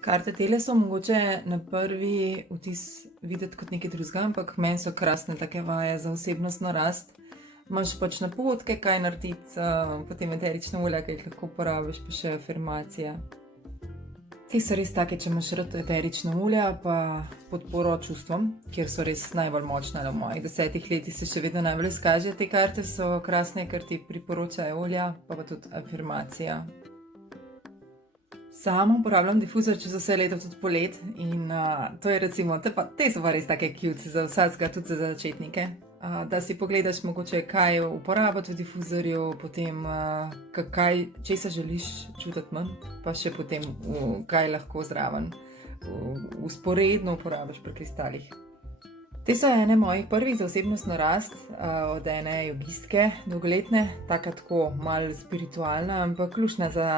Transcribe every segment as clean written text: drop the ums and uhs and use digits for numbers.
Karte tele so mogoče na prvi vtis videti kot nekaj drugega, ampak meni so krasne take vaje za osebnostno rast. Imaš pač napotke, kaj narediti, potem eterična olja, ki jih lahko uporabiš, pa še afirmacije. Te so res take, če imaš rad eterična olja, pa podporo čustvom, kjer so res najbolj močne. V mojih 10 letih se še vedno najbolj izkaže. Te karte so krasne, ker ti priporočajo olja, pa tudi afirmacija. Sama uporabljam difuzor čez vse leto, tudi polet, in to je recimo, te so pa res take cute za vsakega, tudi za začetnike. Da si pogledaš mogoče, kaj uporabiti v difuzorju, potem česa želiš čutiti manj, pa še potem kaj lahko zraven vzporedno uporabiš pri kristalih. Te so ene mojih prvih za osebnostno rast, od ene jogistke, dolgoletne, tako malo spiritualna, ampak luštna za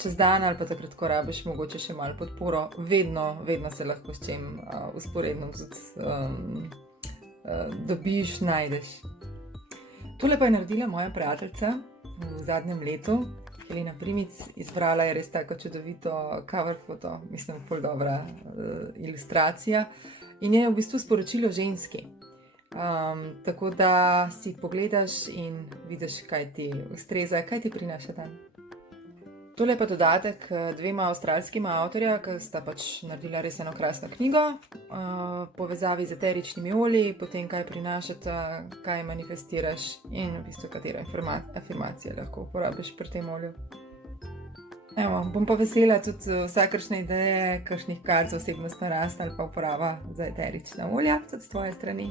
čez dan ali pa takrat, ko rabiš mogoče še malo podporo. Vedno se lahko s čem vzporedno tudi dobiš, najdeš. Tole pa je naredila moja prijateljica v zadnjem letu, Helena Primic. Izbrala je res tako čudovito cover foto, mislim, ful dobra ilustracija. In je v bistvu sporočilo ženski. Tako da si pogledaš in vidiš, kaj ti ustreza, kaj ti prinaša dan. Tole je pa dodatek dvema avstralskima avtorja, ki sta pač naredila res eno krasno knjigo, povezavi z eteričnimi olji, potem kaj prinašata, kaj manifestiraš in v bistvu katere afirmacije lahko uporabiš pri tem olju. Evo, bom pa vesela tudi vsakršne ideje, kakšnih kart za osebnostno rast ali pa uporaba za eterična olja, tudi s tvoje strani.